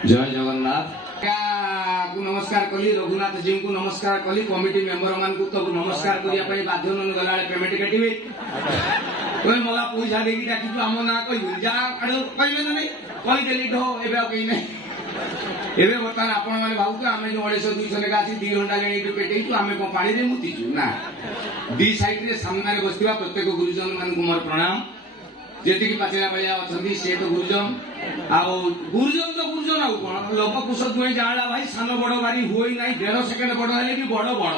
जय जगन्नाथ को नमस्कार कली रघुनाथ जी को नमस्कार कली कमिटी मेंबर मान को तो नमस्कार करिया पई बाध्य न गला पेमेंट काटिबे कोई मला पैसा देकी डाकी आम ना कहि जा कहबे ना नहीं कहि देली ढो एबे कहि नहीं एबे बर्तमान आपण माने भाऊ आमे जो 250 200 लेखा आसी 2 घंटा गणी पेटै छु आमे को पानी रे मुतिछु ना दी साइड रे सामने रे बसतिबा प्रत्येक गुरुजन मान को मोर प्रणाम जेति की पाचला बलिया अछंती से तो गुरुजन आउ गुरुजन आउ कोन लोक कुश दुई जाळा भाई सान बड़ बारी होई नाही 1.5 सेकंड बड़ हेले कि बड़ बड़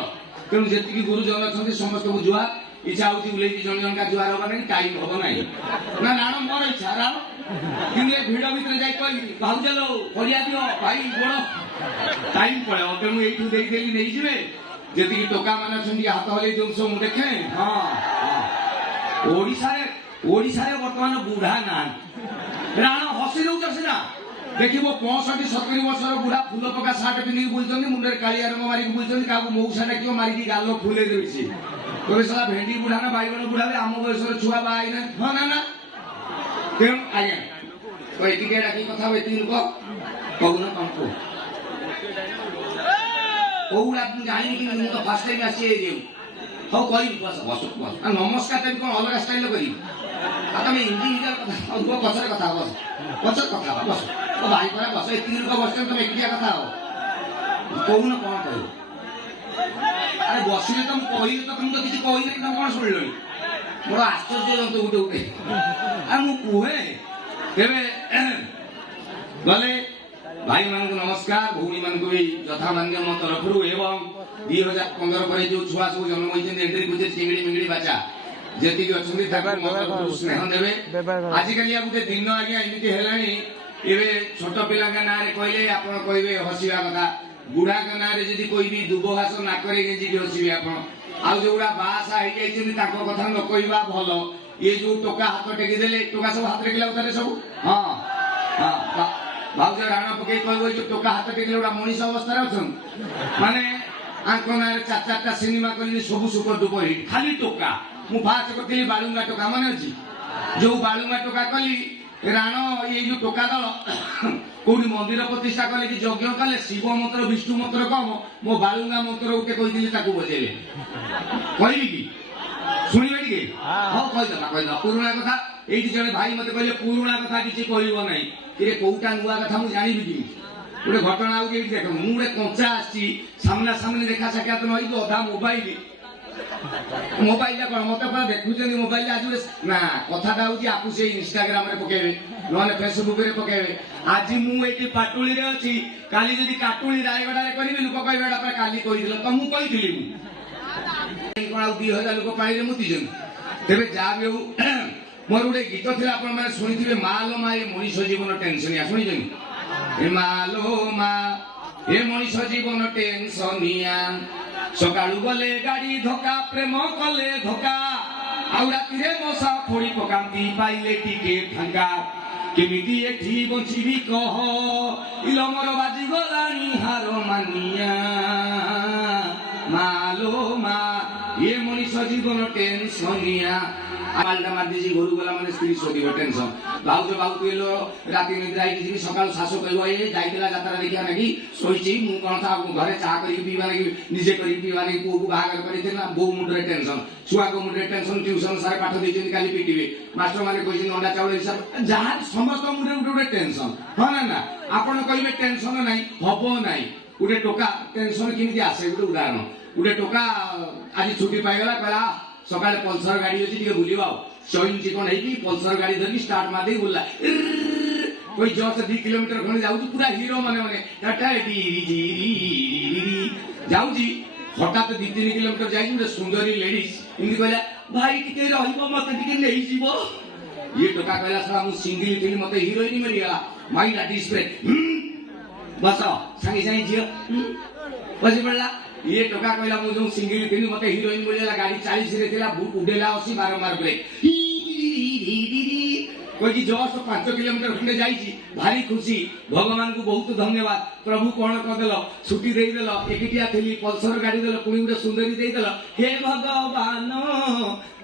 तेनु जेति की गुरुजन अछंती समस्त को जुआ इच्छा होती उले की जन जन का जुआर होबा नहीं टाइम होबो नहीं ना नाण मोर इच्छा राण किने भिड भीतर जाई कहली भाऊ चलो करिया दियो भाई बड़ टाइम पळे तेनु एठु देई देली नहीं जिवे जेति की टोका माने अछंती हाथ हले जों सो मु देखे हां ओडिसा रे वर्तमान बुढ़ा ना राण हसी दउछ सिना देखिबो 65 70 वर्षर बुढ़ा फूल पका सार्ट पिनी बुलचंदी मुंडे कालिया रंग मारी बुलचंदी काबू मौसा डाकियो मारी की गालो फुले देछि तोरे साला भेंडी बुढ़ा ना बाईगण बुढ़ा रे आम बयसर छुआ बाई ना हां ना तेम आज्ञा कोई टिके डाकी कथा बेती लोक कहू ना तुमको ओउला तुम जानि कि मैं तो फर्स्ट टाइम आसी ए हो कोई बस बस बस नमस्कार तभी कोन अलग स्टाइल करी आता मैं इंडिविजुअल कथा और बसर कथा बस ओ भाई पर बस ए तीन को बस तुम एक कथा हो कहू ना कोन कहू अरे बसिले तुम कहि तो तुम तो किछ कहि नै तुम कोन सुनलनी मोर आश्चर्य जंतु उठे उठे आ मु कुहे तेबे गले भाई मान को नमस्कार भौणी मान को भी यथामान्य मो तरफ एवं 2015 पर जो छुआ सब जन्म होइछन एंट्री कुछ चिंगड़ी मिंगड़ी बाचा जेति की अछंती ताको मत स्नेह देबे आज कलिया गुटे दिन आगे एमिति हेलानी एबे छोट पिला का नारे कहले आपण कहबे हसिया कथा बुढ़ा का नारे जदी कोई भी दुबो घास ना करे गेजी के हसिबे आपण आ जोडा बासा हे जाइछन ताको कथा न कहबा भलो ये जो टोका हाथ टेकी देले टोका सब हाथ टेकिला उतारे सब हां हां भाउज राणा पके कहबो जो टोका हाथ टेकिले उडा मनीष अवस्था रे अछन माने आंकनारे चार चारटा सिनेमा कली सब सुपर डुपर हिट खाली टोका मु फास्ट करथि बालुंगा टोका माने अछि जो बालुंगा टोका कली राण ये जो टोका दल कोनी मंदिर प्रतिष्ठा कले कि यज्ञ कले शिव मंत्र विष्णु मंत्र कम मो बालुंगा मंत्र उते कहिदिले ताकू बजेले कहबी कि सुनिबे कि हां कहिदा पुराना कथा एठी जने भाई मते कहले पुराना कथा किछि कहइबो नै कि कोउटा नुवा कथा मु जानिबि कि गोटे घटना हो देख मुझे कंचा आसी सामना सामने देखा साक्षात नई अधा मोबाइल मोबाइल कौन मत देखुं मोबाइल आज ना कथा हूँ आपको से इंस्टाग्राम रे पकेबे नहले फेसबुक रे पकेबे आज मुझे पाटुली रे अच्छी काली जदि काटुली रायगड़ा रे करी लोक कहबे काली कही तो मुझे कही कौन 2000 लोक पानी रे मुतिजन तेरे जा भी हो मोर गोटे गीत थी आप शुणी मालो मा ये मनीष जीवन टेंशन शुणी मालो मा ये मनीष जीवन टेंशनिया सकाळू गले गाड़ी धोका प्रेम कले धोका आउ राति रे मशा फोड़ी पकांती पाइले टिके फांका केमिति एठी बंचिबी कह इलो मोर बाजी गलानी हार मानिया मालो मा ये मनीष जीवन टेंशनिया आलटा मार दीजिए घर गला माने स्त्री सोदिबो टेंशन भाउज भाउ केलो राति निद्रा कि सकाळ सासो कहबो ए जाइतला यात्रा देखिया नाकी सोइची मु कोन था घरे चा करी पीवा लागि निजे करी पीवा लागि पुगु भागर करी देना बो मुंडरे टेंशन छुआ को मुंडरे टेंशन ट्यूशन सारे पाठ देइछन काली पीटीबे मास्टर माने कहिछन अंडा चावल हिसाब जहां समस्त मुंडरे उठे टेंशन हां ना आपण कहबे टेंशन नाही हबो नाही उडे टोका टेंशन किमिति आसे उडे उदाहरण उडे टोका आज छुट्टी पाइगला कहला सकाळे पल्सर गाड़ी अछि ଟିକେ बुलिबा चोइन चिकन है कि पल्सर गाड़ी धरी स्टार्ट मार दे बुल्ला कोई जस्ट 2 किलोमीटर खने जाउ पूरा हीरो माने टाटा जाउजी हठात 2-3 किलोमीटर जाई जे सुंदरी लेडीज इनी कहला भाई टिके रहिबो मते टिके नै जीवो ये टोका कहला साला मु सिंगल थी मते हीरोइन मरि गला माई लाटी स्प्रे बस संगे संगे जियो बसी पड़ला ये टोका कहला मु जो सिंगल थी मते हीरोइन बोलेला गाड़ी 40 रे थिला बुट उडेला 80 बारंबार ब्रेक कोई की जस्ट 5 किलोमीटर खंडे जाईची भारी खुशी भगवान को बहुत धन्यवाद प्रभु कोन कदेलो छुट्टी देई देलो एकिटिया थली पल्सर गाड़ी देलो पुणी उडे सुंदरी देई देलो हे भगवान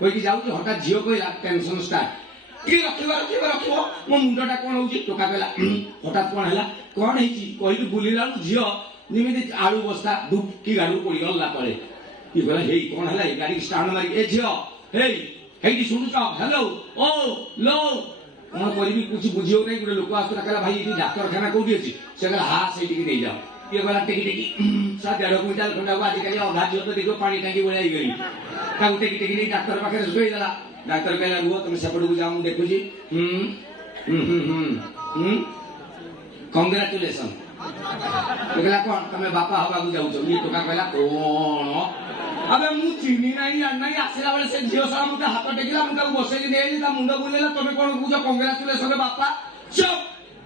कोई की जाऊ हटा झियो कहला टेंशन स्टार्ट रख मो मुंडा कौन हो टोका कहला हठात कौन है कौन है कहली बुलिला झील निमिति आलू बस्ता डुब की गाड़ी पड़ी गला तले ये कहला हे कौन है गाड़ी स्टार्ट मारी ए झील हे शुणुच हेलो ओ लो कौन करी कुछ बुझियो नहीं गोटे लोक आसला कहला भाई ये डाक्तरखाना कौटी अच्छी से कहला हाँ से नहीं जाओ ये गला टेकी टेकी 1.5 क्विंटाल खंडा आजिकल अधा झील तो देखो पानी टांगी भलिया गई टेकी टेकी नहीं डाक्तर पाखे शुईदेला डाक्तर कहला रुह तुम सेपट को जाओ देखुची कंग्रेचुलेसन कहला कौन तुम बापा हवा को जाऊच ये टोका कहला कौन अबे मु चिनी नहीं जान आसला बेले से झील सारा मुझे हाथ टेकिला मुझे बसैली नहीं मुंड बुलेला तुम कौन कौच कंग्रेचुलेसन बापा चुप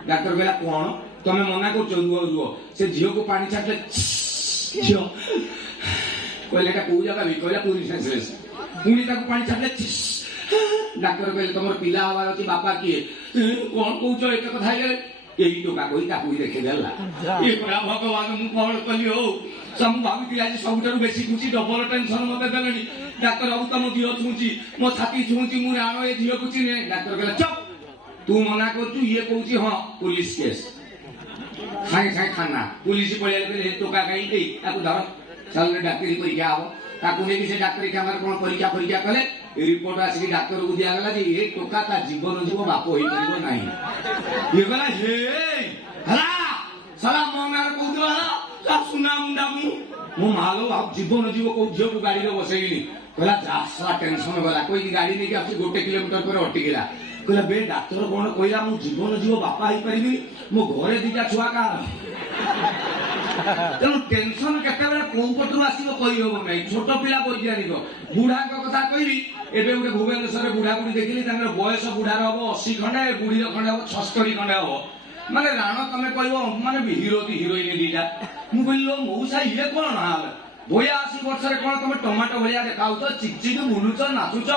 डाक्तर कहला कौन तुम मना कर रुह से झील को पानी छाटले झील कहले कौ जगह भी कहला पूरी सेंसलेस पुणी पानी छाटले डाक्तर कहले तुम पिला हबार अच्छी बापा किए कौन कौच एत कथा यही टोका कही ताकू देखेदेला ये भगवान मु कौन कली हो सब भावी आज सब बेसी खुशी डबल टेंशन मत देले डाक्तर बाबू तुम दिह छुची मो छाती छुची मु राण ये झील को चिन्हे डाक्तर कहला चुप तू मना कर ये कहूँ हाँ पुलिस केस खाए खाए खाना पुलिस पड़े टोका कहीं धर चल डाक्तरी परीक्षा हम ताकू नहीं से डाक्तरी खाना कौन परीक्षा परीक्षा कले रिपोर्ट आसिक डाक्तर को दिगला ये टोका ता जीवन जीव बाप हो ना ये कहला हे हला साला मनार कहला सुना मुंडा मु मालो आप जीवन जीव को झील को गाड़ी में बसैली कहला जा टेंशन गला कोई गाड़ी नहीं आसी 1 किलोमीटर पर अटकिला कहला बे डाक्तर कौन कहला मु जीवन जीव बापा हो पारि मो घरे दिटा छुआ का तेणु टेंशन केतबेले कौ पटू आसो कही हम ना छोट पिला वैज्ञानिक बुढ़ा कथा कहबी एबे गोटे भुवनेश्वर बुढ़ा बुढ़ी देखिली बयस बुढ़ार हम 80 खंडे बुढ़ी खंडे हम 76 खंडे हम माने राण तमें कह माने हिरो हिरोइन दीटा मु कहली मौसा ये कौन 82 वर्ष कौन तुम टमाटो भाया देखा चिकचिक बुलुच नाचुच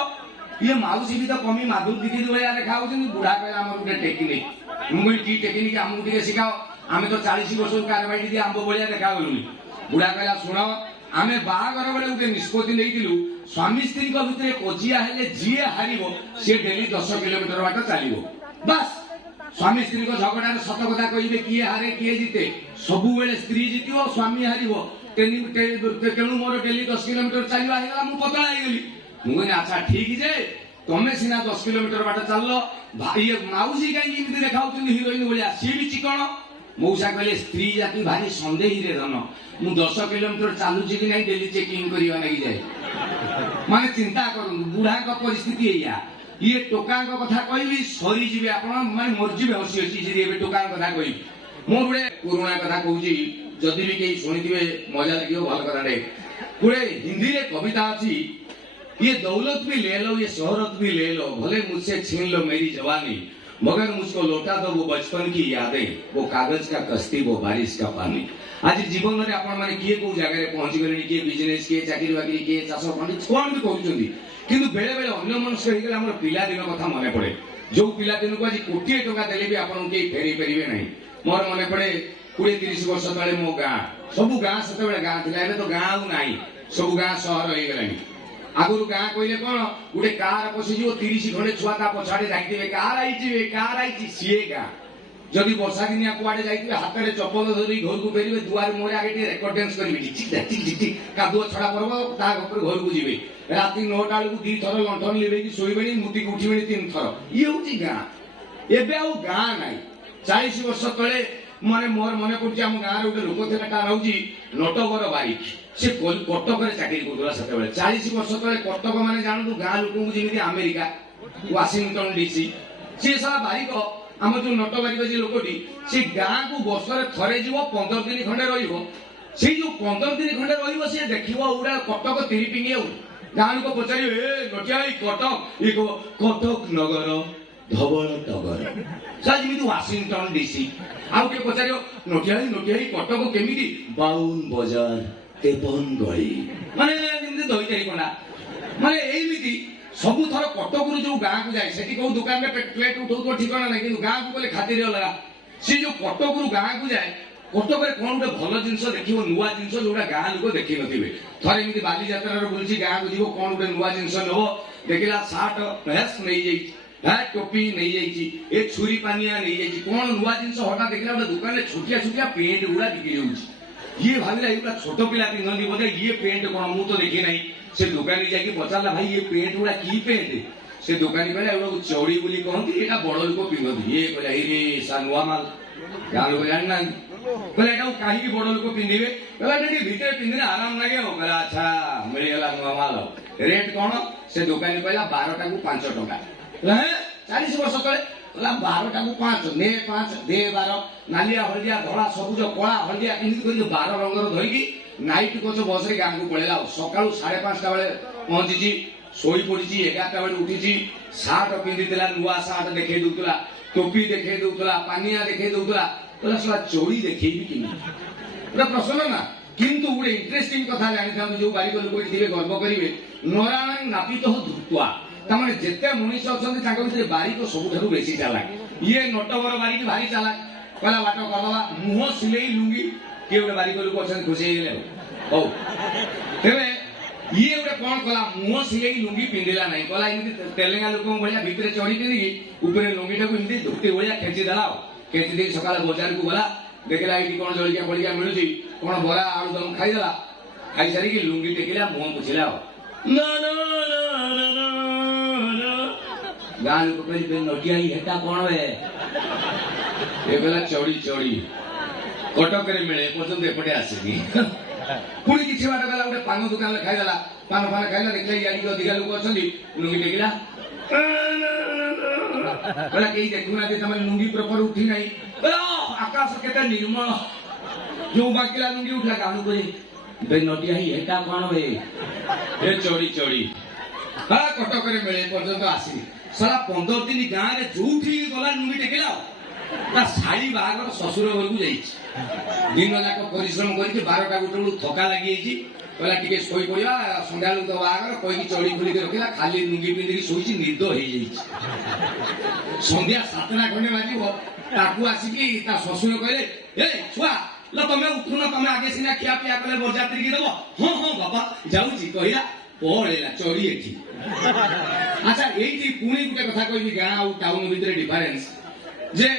ये माउसी भी तो कमी माधुर दीदी भाया देखा बुढ़ा कहला आम गोटे टेक्निक मुझे की टेक्निक आमको टे शिखाओ आम तो 40 वर्ष कारबाई दी आंब भाया देखा गलुनी बुढ़ा कहला शुण आम बाहागर बेले गोटे निष्पत्ति नहीं स्वामी स्त्री भितर कजिया हेले जी हार सी डेली 10 किलोमीटर बाट चलो बस स्वामी स्त्री झगड़ार सत कथा कहे किए हारे किए जीते सबु स्त्री जीत स्वामी हार तेणु मोर डेली 10 किलोमीटर चलवा मुझे पतला होगली मुझे अच्छा ठीक जे तुम्हें सीना 10 किलोमीटर बाट चल ये माउसी कहीं देखा हिरोइन भाया सी भी चिकन मौसा कहले स्त्री जाति भारी सन्देही रे धन मु 10 किलोमीटर चलुची कि नहीं डेली चेकिंग करियो नहीं जाए माने चिंता करूँ बुढ़ा का परिस्थिति या ये टोका कथा कहबी सरी जीवे आपण माने मरजी हसी हसी जी एबे टोका कथा कहबी मो गुडे पुराना कथा कहूची जदि भी केही सुनिथिबे मजा लागियो भल कथा रे गुडे हिंदी रे कविता अछि ये दौलत भी ले लो ये शोहरत भी ले लो भले मुझसे छीन लो मेरी जवानी मगर मुझको लौटा दो वो बचपन की यादें वो कागज का कश्ती वो बारिश का पानी आज जीवन में आपण माने किए को जगह रे पहुंची गले किए बिजनेस किए चाकरी बाकरी किए चाष पानी कोन भी कहउचंदी किंतु बेले बेले अन्य मनुष्य हे गेला हमर पिला दिन कथा मने पड़े जो पिला दिन को आज कोटी टका देले भी आपण के फेरी परिबे नहीं मोर मने पड़े 20-30 वर्ष तले मो गां सब गां सते बेले गां थिला एबे तो गां नाही सब गां शहर हे गेलानी आगुरु गाँ कहले कौन गोटे कार पशिज 30 खंडे छुआ ता पछाड़े जाइए कार आई सीए गाँ जदि वर्षा दिनिया कुआडे जाइए हाथ में चप्पल धरी घर को फेरवे दुआर मोर आगे रेकर्ड डांस करेंगे कादुआ छड़ा पड़ब ता घर को जी राति 9टा बेलू 2 थर लंठन लिभे शोबे मुदी उठे 3 थर ये हूँ गाँ एबे आउ गाँ ना 40 वर्ष तले माने मोर मन पड़े आम गाँव गोटे लोक थे नटवर बारिक से कटक चाकरी करूला से 40 वर्ष तले कटक माने जानू गाँ लोक जमी अमेरिका वाशिंगटन डीसी सी सारा बारिक आम जो नट बारिक जी लोकटी से गाँ को वर्ष थे जीव 15 दिन खंडे रे जो 15 दिन खंडे रे देख उड़ा कटक तिरिपिंग गाँ लोक पचार नटिया कटक ये कटक नगर धवल टगर जमी वाशिंगटन डीसी आउ के पचार नटिया कटक केमी बाउन बजार 53 गली माने दही तारी कंडा माने एमिति सब थर कटक जो गाँ को जाए से कौ दुकान में प्लेट उठाऊ ठिकाना ना कि गाँ को बोले खातिर अलग सी जो कटक गाँ को जाए कटक कौन गोटे भल जिन देखो नुआ जिन जो गाँ लोक देखी नथिबे थरे एमती बाली यात्रा बुलची गाँ को जीव कौन गोटे नुआ जिन नब देखला सार्ट भेस नहीं হ্যাঁ টୋପି ନେଇଯାଇଛି ଏ ଛୁରୀ ପାନିଆ ନେଇଯାଇଛି କଣ ନୂଆ ଜିନିଷ ହଠାତ୍ ଦେଖିଲା ଗୋଟେ ଦୋକାନରେ ଛୋଟିଆ ଛୋଟିଆ ପେଣ୍ଟ ଗୁଡା ବିକ୍ରି ହଉଛି ଇଏ ଭାବିଲା ଏଗୁଡା ଛୋଟ ପିଲା ପିନ୍ଧନ୍ତି ବୋଧେ ଇଏ ପେଣ୍ଟ କଣ ମୁଁ ତ ଦେଖି ନାହିଁ ସେ ଦୋକାନୀ ଯାଇକି ପଚାରିଲା ଭାଇ ଏ ପେଣ୍ଟ ଗୁଡା କି ପେଣ୍ଟ ସେ ଦୋକାନୀ କହିଲା ଏଗୁଡାକୁ ଚଡି ବୋଲି କହନ୍ତି ଏଇଟା ବଡ ଲୋକ ପିନ୍ଧନ୍ତି ଇଏ କହିଲା ଏଇରେ ସାର୍ ନୂଆ ମାଲ ଗାଁ ଲୋକ ଜାଣିନାହାନ୍ତି କହିଲା ଏଟାକୁ କାହିଁକି ବଡ ଲୋକ ପିନ୍ଧିବେ କହିଲା ଟିକେ ଭିତରେ ପିନ୍ଧିଲେ ଆରାମ ଲାଗେ ଆଉ କହିଲା ଆଚ୍ଛା ମିଳିଗଲା ନୂଆ ମାଲ ରେଟ୍ କଣ ସେ ଦୋକାନୀ କହିଲା 12ଟାକୁ 5 ଟଙ୍କା 40 ବର୍ଷ ତଳେ କହିଲା 12ଟାକୁ 5 ନେ 5 ଦେ 12 ନାଲିଆ ହଳଦିଆ ଧଳା ସବୁଜ କଳା ହଳଦିଆ ଏମିତି କରି 12 ରଙ୍ଗର ଧରିକି ନାଇଟ୍ କୋଚ୍ ବସରେ ଗାଁକୁ ପଳେଇଲା ସକାଳୁ 5:30 ବେଳେ ପହଞ୍ଚିଛି ଶୋଇ ପଡିଛି 11ଟା ବେଳେ ଉଠିଛି ସାର୍ଟ ପିନ୍ଧିଥିଲା ନୂଆ ସାର୍ଟ ଦେଖେଇ ଦଉଥିଲା ଟୋପି ଦେଖେଇ ଦଉଥିଲା ପାନିଆ ଦେଖେଇ ଦଉଥିଲା କହିଲା ସେଟା ଚୋରି ଦେଖେଇବି କେମିତି ଗୋଟେ ପ୍ରଶ୍ନ ନା କିନ୍ତୁ ଗୋଟେ ଇଣ୍ଟରେଷ୍ଟିଂ କଥା ଜାଣିଥାନ୍ତୁ ଯୋଉ ବାରିକ ଲୋକ ଥିବେ ଗର୍ବ କରିବେ ନରାୟଣ ନାପିତ ଧୃତ୍ୱା ତାମାନେ ଯେତେ ମଣିଷ ଅଛନ୍ତି ତାଙ୍କ ଭିତରେ ବାରିକ ସବୁଠାରୁ ବେଶୀ ଚାଲାକ ଇଏ ନଟବର ବାରିକ ଭାରି ଚାଲାକ କହିଲା ବାଟ କରିଦବା ମୁହଁ ସିଲେଇ ଲୁଙ୍ଗି କିଏ ଗୋଟେ ବାରିକ ଲୋକ ଅଛନ୍ତି ଖୁସି ହେଇଗଲେ ହଉ ତେବେ ଇଏ ଗୋଟେ କଣ କଲା ମୁହଁ ସିଲେଇ ଲୁଙ୍ଗି ପିନ୍ଧିଲା ନାହିଁ କହିଲା ଏମିତି ତେଲେଙ୍ଗା ଲୋକଙ୍କ ଭଳିଆ ଭିତରେ ଚଢି ପିନ୍ଧିକି ଉପରେ ଲୁଙ୍ଗିଟାକୁ ଏମିତି ଧୋତି ଭଳିଆ ଖେଞ୍ଚି ଦେଲା ଖେଞ୍ଚି ଦେଇକି ସକାଳେ ବଜାରକୁ ଗଲା ଦେଖିଲା ଏଇଠି କଣ ଜଳିକିଆ ବଳିକିଆ ମିଳୁଛି କଣ ବରା ଆଳୁଦମ ଖାଇଦେଲା ଖାଇସାରିକି ଲୁଙ୍ଗି ଟେକିଲା ମୁହଁ ପୋଛିଲା ଗାଁ ଲୋକ କହିଲେ ନଟିଆ ହେଟା କଣ ଏ କହିଲା ଚଢି ଚଢି କଟକରେ ମିଳେ ଏପର୍ଯ୍ୟନ୍ତ ଏପଟେ ଆସିନି ପୁଣି କିଛି ବାଟ ଗଲା ଗୋଟେ ପାନ ଦୋକାନରେ ଖାଇଦେଲା ପାନ ଫାନ ଖାଇଲା ଦେଖିଲା ଇଆଡିକି ଅଧିକା ଲୋକ ଅଛନ୍ତି ଲୁଙ୍ଗି ଟେକିଲା କହିଲା କେହି ଦେଖୁନାହାନ୍ତି ତମେ ଲୁଙ୍ଗି ପ୍ରପର ଉଠି ନାହିଁ ଆକାଶ କେତେ ନିର୍ମଳ ଯୋଉ ବାକିଲା ଲୁଙ୍ଗି ଉଠିଲା ଗାଁ ଲୋକ ନଟିଆ ହେଟା କଣ ଏ ଚଢି ଚଢି କଟକରେ ମିଳେ ଏପର୍ଯ୍ୟନ୍ତ ଆସିନି ସାରା 15 ଦିନ ଗାଁରେ ଯୋଉଠି ଗଲା ଲୁଙ୍ଗି ଟେକିଲା ତା ଶାଢୀ ବାହାଘର ଶ୍ୱଶୁର ଘରକୁ ଯାଇଛି ଦିନ ଯାକ ପରିଶ୍ରମ କରିକି 12ଟା ଗୋଟେ ବେଳକୁ ଥକା ଲାଗିଯାଇଛି କହିଲା ଟିକେ ଶୋଇ ପଡିବା ସନ୍ଧ୍ୟାବେଳକୁ ତ ବାହାଘର କହିକି ଚଢି ଖୋଲିକି ରଖିଲା ଖାଲି ଲୁଙ୍ଗି ପିନ୍ଧିକି ଶୋଇଛି ନିଦ ହେଇଯାଇଛି ସନ୍ଧ୍ୟା 7ଟା ଖଣ୍ଡେ ବାଜିବ ତାକୁ ଆସିକି ତା ଶ୍ୱଶୁର କହିଲେ ଏ ଛୁଆ ତମେ ଉଠୁନ ତମେ ଆଗେ ସିନା ଖିଆ ପିଆ କଲେ ବରଯାତ୍ରୀକି ଦବ ହଁ ହଁ ବାପା ଯାଉଛି କହିଲା ପଳେଇଲା ଚଢି ଏଠି ଆଚ୍ଛା ଏଇଠି ପୁଣି ଗୋଟେ କଥା କହିବି ଗାଁ ଆଉ ଟାଉନ ଭିତରେ ଡିଫରେନ୍ସ ଯେ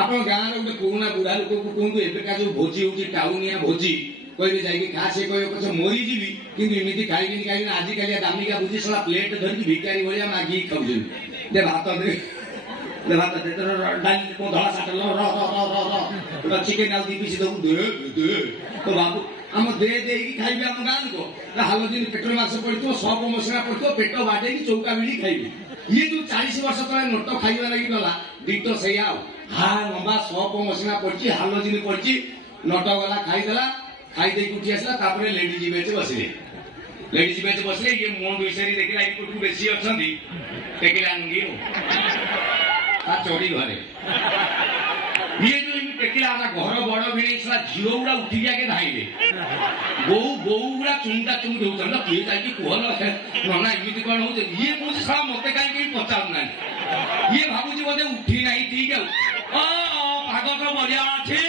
ଆପଣ ଗାଁର ଗୋଟେ ପୁରୁଣା ବୁଢା ଲୋକକୁ କୁହନ୍ତୁ ଏବେକା ଯୋଉ ଭୋଜି ହଉଛି ଟାଉନିଆ ଭୋଜି କହିବେ ଯାଇକି ଖା ସେ କହିବ ପଛେ ମରିଯିବି କିନ୍ତୁ ଏମିତି ଖାଇବିନି କାହିଁକି ନା ଆଜିକାଲି ଦାମିକା ଭୋଜି ସଲା ପ୍ଲେଟ ଧରିକି ଭିକାରୀ ଭଳିଆ ମାଗିକି ଖାଉଛନ୍ତି ଯେ ଭାତ ଦେ ଭାତ ଦେ ଡାଲି ଧଳା ଶାଟ ଚିକେନ ଆଉ 2 ପିସ୍ ଦବୁ ଦେ ତ ବାବୁ ଆମ ଦେ ଦେଇକି ଖାଇବେ ଆମ ଗାଁ ଲୋକ ହାଲଦିନ ପେଟ୍ରୋଲ ମାଛ ପଡିଥିବ ସପ ମସଲା ପଡିଥିବ ପେଟ ବାଡେଇକି ଚୌକା ବିଡି ଖାଇବେ ଇଏ ଯୋଉ 40 ବର୍ଷ ତଳେ ନୋଟ ଖାଇବା ଲାଗି ଗଲା ଦିଟ ସେଇଆ ଆଉ ଲମ୍ବା ସପ ମସଲା ପଡିଛି ହାଲଦିନ ପଡିଛି ନଟ ଗଲା ଖାଇଦେଲା ଖାଇଦେଇକି ଉଠି ଆସିଲା ତାପରେ ଲେଡିଜ ବେଞ୍ଚ ବସିଲେ ଲେଡିଜ ବେଞ୍ଚ ବସିଲେ ଇଏ ମୁହଁ ଦୁଇସାରି ଦେଖିଲା ଏପଟକୁ ବେଶୀ ଅଛନ୍ତି ଟେକିଲା ନୁଙ୍ଗି ତା ଚଢି ଘରେ ଇଏ ଯୋଉ ଟେକିଲା ଘର ବଡ ଭିଣେଇ ସଲା ଝିଅ ଗୁଡା ଉଠିକି ଆଗେ ଧାଇଲେ ବୋଉ ଗୁଡା ଚୁମୁଟା ଚୁମୁଟି ହଉଛନ୍ତି କିଏ ଯାଇକି କୁହ ନା ଏମିତି କଣ ହଉଛି ଇଏ କହୁଛି ସଲା ମତେ କାହିଁକି ପଚାରୁନାହାନ୍ତି ଇଏ ଭାବୁଛି ବୋଧେ ଉଠି ନାହିଁ ଠିକ ଆଉ ପାଗ ତ ବଢିଆ ଅଛି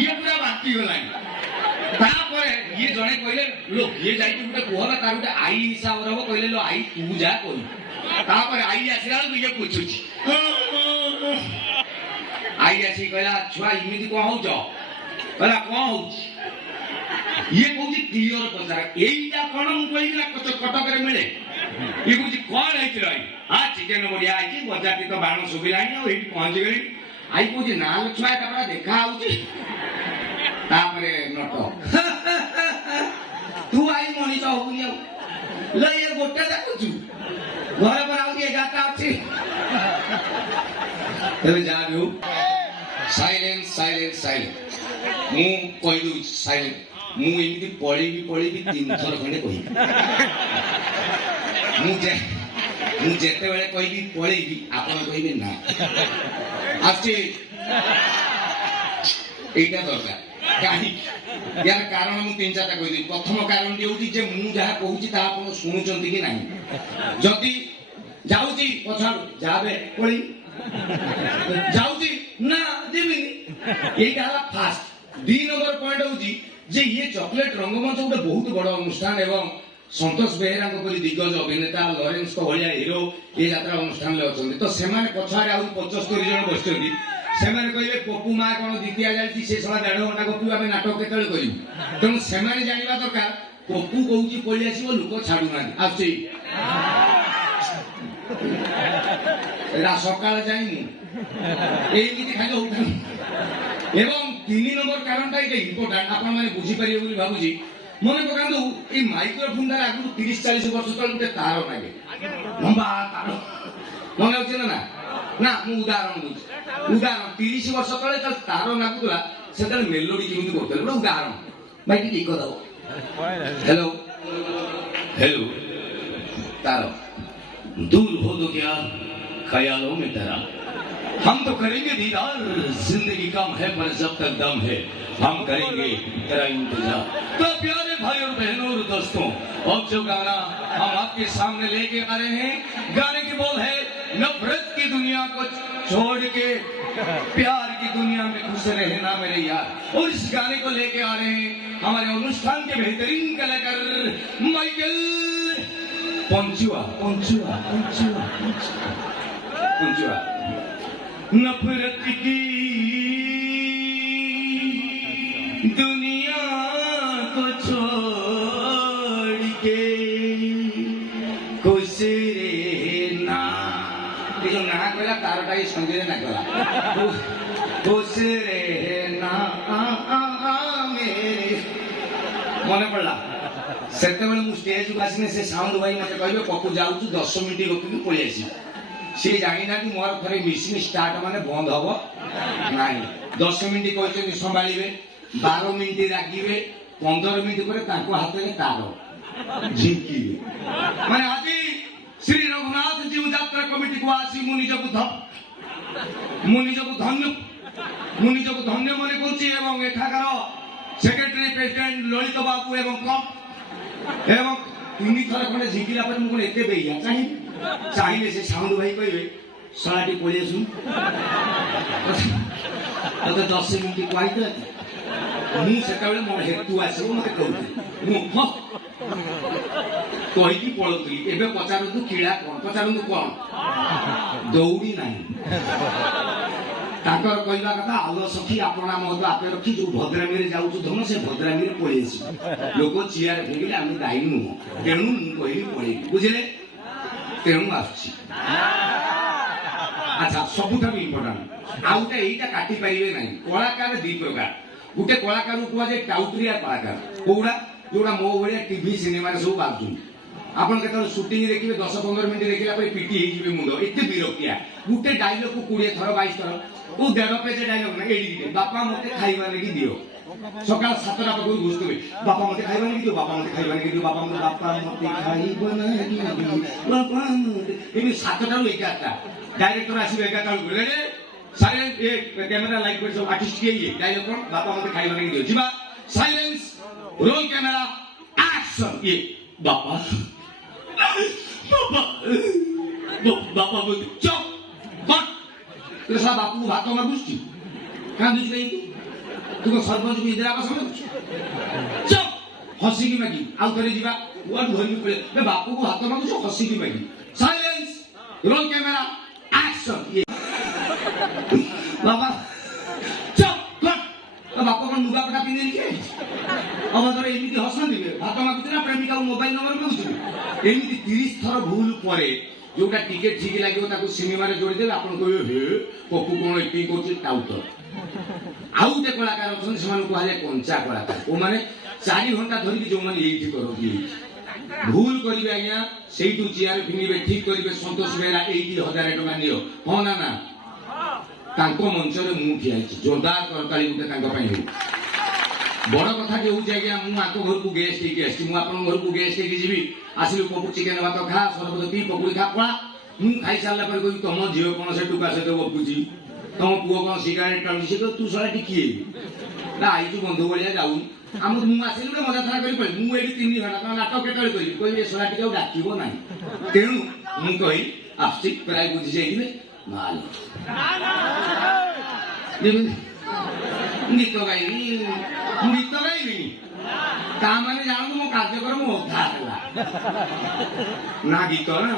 ଇଏ ପୁରା ବାନ୍ତି ଗଲାଣି ତାପରେ ଇଏ ଜଣେ କହିଲେ ଲୋ ଇଏ ଯାଇକି ଗୋଟେ କୁହ ନା ତାର ଗୋଟେ ଆଈ ହିସାବରେ ହବ କହିଲେ ଲୋ ଆଈ ତୁ ଯାହା କହିବୁ ତାପରେ ଆଈ ଆସିଲା ବେଳକୁ ଇଏ ପୁଛୁଛି ଆଈ ଆସିକି କହିଲା ଛୁଆ ଏମିତି କଣ ହଉଛ କହିଲା କଣ ହଉଛି ଇଏ କହୁଛି କ୍ଲିୟର ପଚାର ଏଇଟା କଣ ମୁଁ କହିବି ନା କଟକରେ ମିଳେ ଇଏ କହୁଛି କଣ ହେଇଥିଲା ଚିକେନ ବଢିଆ ହେଇଛି ବଜାରଟି ତ ବାଣ ଶୁଭିଲାଣି ଆଉ ଏଇଠି ପହଞ୍ଚିଗଲି ଆଈ କହୁଛି ନା ଛୁଆ ଏଟା ପୁରା ଦେଖା ହଉଛି ତାପରେ ନଟ ତୁ ଆଈ ମଣିଷ ହବୁନି ଆଉ ଇଏ ଗୋଟେ ଦେଖୁଛୁ ଘରେ ପରେ ଆଉ 11ଟା ଅଛି ତେବେ ଯାହା ବି ହଉ ସାଇଲେନ୍ସ ସାଇଲେନ୍ସ ସାଇଲେନ୍ସ ମୁଁ କହିଦଉଛି ସାଇଲେନ୍ସ ମୁଁ ଏମିତି ପଳେଇବି 3 ଥର ଖଣ୍ଡେ କହିବି ମୁଁ ଯେତେବେଳେ କହିବି ପଳେଇବି ଆପଣ କହିବେ ନା ଆଜି ଏଇଟା ଦରକାର କାହିଁକି यार कारण ମୁଁ 3-4ଟା କହିଦେବି ପ୍ରଥମ କାରଣଟି ହେଉଛି ଯେ ମୁଁ ଯାହା କହୁଛି ତାହା ଆପଣ ଶୁଣୁଛନ୍ତି କି ନାହିଁ ଯଦି ଯାଉଛି ପଛାଡୁ ଯାବେ ପଳେଇ ଯାଉଛି ନା ଯିବିନି ଏଇଟା ହେଲା ଫାଷ୍ଟ 2 ନମ୍ବର ପଏଣ୍ଟ ହେଉଛି ଯେ ଇଏ ଚକୋଲେଟ ରଙ୍ଗମଞ୍ଚ ଗୋଟେ ବହୁତ ବଡ ଅନୁଷ୍ଠାନ ଏବଂ संतोष बेहेरा दिग्गज अभिनेता लॉरेंस को भाया हिरो ये यात्रा अनुष्ठान में अच्छा तो से पछाड़े आउ 75 जन बस कहे पपू माँ कौन द्वितीय जाती से सारा 1.5 घंटा गपू आम नाटक केतले करूँ तेणु से जानवा दरकार पपू कौच पलि आस लोक छाड़ू ना सका जाए खाई एवं 3 नंबर कारण इम्पोर्टाट आप बुझीपारे भावुची मन पकातु ये माइक्रोफोन द्वारा आगु 30-40 वर्ष तले गोटे तार लगे लंबा तार मन अच्छे ना ना उदाहरण दूसरी उदाहरण 30 वर्ष तले तार नागुला से मेलोडी केमी करते गोटे उदाहरण भाई टी दब हेलो हेलो तार दूर हो तो क्या ख्यालों में तेरा हम तो करेंगे दीदार जिंदगी कम है पर जब तक दम है हम करेंगे तेरा इंतजार। तो प्यारे भाई और बहनों और दोस्तों अब जो गाना हम आपके सामने लेके आ रहे हैं गाने की बोल है नफरत की दुनिया को छोड़ के प्यार की दुनिया में खुश रहना मेरे यार। और इस गाने को लेके आ रहे हैं हमारे अनुष्ठान के बेहतरीन कलाकार माइकल पंचुआ पंचुआ पंचुआ पंचुआ। नफरत की दुनिया को छोड़ के खुश रहना ये जो ना कहला तारटा ये संगीत ना कहला खुश रहना मेरे मन पड़ला से स्टेज को आसने से साउंड भाई मत कहे पपू जाऊँ 10 मिनट गपी पलि आसी सी जानी ना कि मोर थे मिशन स्टार्ट माने बंद हम ना 10 मिनट कहते संभाले 12 मिनट रागिबे 15 मिनट पर हाथ में तार झिंकी माने आज श्री रघुनाथ जीव यात्रा कमिटी को आसी मु निजको धन्य मन कौन एठाकार सेक्रेटरी प्रेसिडेंट ललित बाबू एवं कप एवं 3 थर खंडे झिंकिला पर मुझे एत बेया चाहिए से साउंड भाई कहे सलाटी पलि आसू तो 10 मिनट कहते मुझे मोर हेतु आस मत कहीकि पलौली एवं पचारू क्रीड़ा कौन पचारू कौन दौड़ी ना कहवा कथा आलो सखी आपना महत्व आपे रखी जो भद्रामी जाऊँ धन से भद्रामी पलि आस लोक चेयर फेंकिले आम दायी नुह तेणु मुझे पलि बुझे तेणु आसुची अच्छा सबुठ इम्पोर्टाट आउ गोटे यहीटा काटि पारे ना कलाकार 2 प्रकार गोटे कलाकार को कहुए टाउटरिया कलाकार कौड़ा जोड़ा मो भाया टीवी सिनेमा सब बाजू आप सुटिंग देखिए 10-15 मिनट देखला पिटी हो मुंड एत विरक्तिया गोटे डायलॉग को 20 थर 22 थर वो 1.5 पेज डायलॉग ना एडिटे बापा मत खाइबा लगी दियो सकाल 7टा पाखु घुसुवे बापा मत खाइबा लगी दियो बापा मत खाइबा लगी दियो बापा मत खाइबा लगी दियो बापा एमि 7टा रु 11टा डायरेक्टर आसीबे 11टा रे साइलेंट एक कैमरा लाइट पर सब आर्टिस्ट के ये डायलॉग कोन बापा मत खाइबा लगी दियो जीवा साइलेंस रोल कैमरा एक्शन ये बापा बापा बापा बोल चुप कट तेरे साथ बापू भात मागुची क्या दूज गई तू सरपंच को इंदिरा आवास मागुची चुप हसी की मागी आउ थे जीवा वो धोनी पड़े मैं बापू को हाथ मागुची हसी की मागी साइलेंस रोल कैमरा एक्शन ये बाबा चुप कट बापा को लुगा पटा पिंधे लिखे अब धर एमती हसन दिवे भात मागुची ना प्रेमिका को मोबाइल नंबर मागुची एमती 30 थर भूल परे जोटा टिकेट ठीक लगे सिनेमा जोड़ीदे आप कहे पपू कौन एक्टिंग कर आउ गोटे कलाकार अच्छा से कहुए कंचा कलाकार वो मैंने 4 घंटा धरिक जो मैंने ये करती भूल करेंगे आज्ञा से चेयर फिंगे ठीक करेंगे सतोष बेहरा ये 1000 टका नियो हाँ ना ना मंच में ठिया जोरदार करताली गोटे बड़ कथा हूँ आज्ञा मुझे घर को गेस्ट होगी घर को गेस्ट होगी आसिलु पपू चिकेन भात खा सरबत पी पकुड़ी खा पड़ा मुझे खाई सारा पर कह तुम झील कौन से टुका सहित गपुची तुम पुओ कौन सिगारेट टाणुची से तू सारा टिकिए ना आई तू बंधु भाया जाऊँ आम मुझे आसिल गोटे मजा थरा कर मुझे 3 घंटा नाटक केतले करी कहे सारा टी डाक ना तेणु मुझे आसुची प्राय बुझी जाइए गीत गाइबी ତା ମାନେ ଜାଣନ୍ତୁ ମୋ କାର୍ଯ୍ୟକ୍ରମ ଅଧା ହେଲା ନା ଗୀତ ନା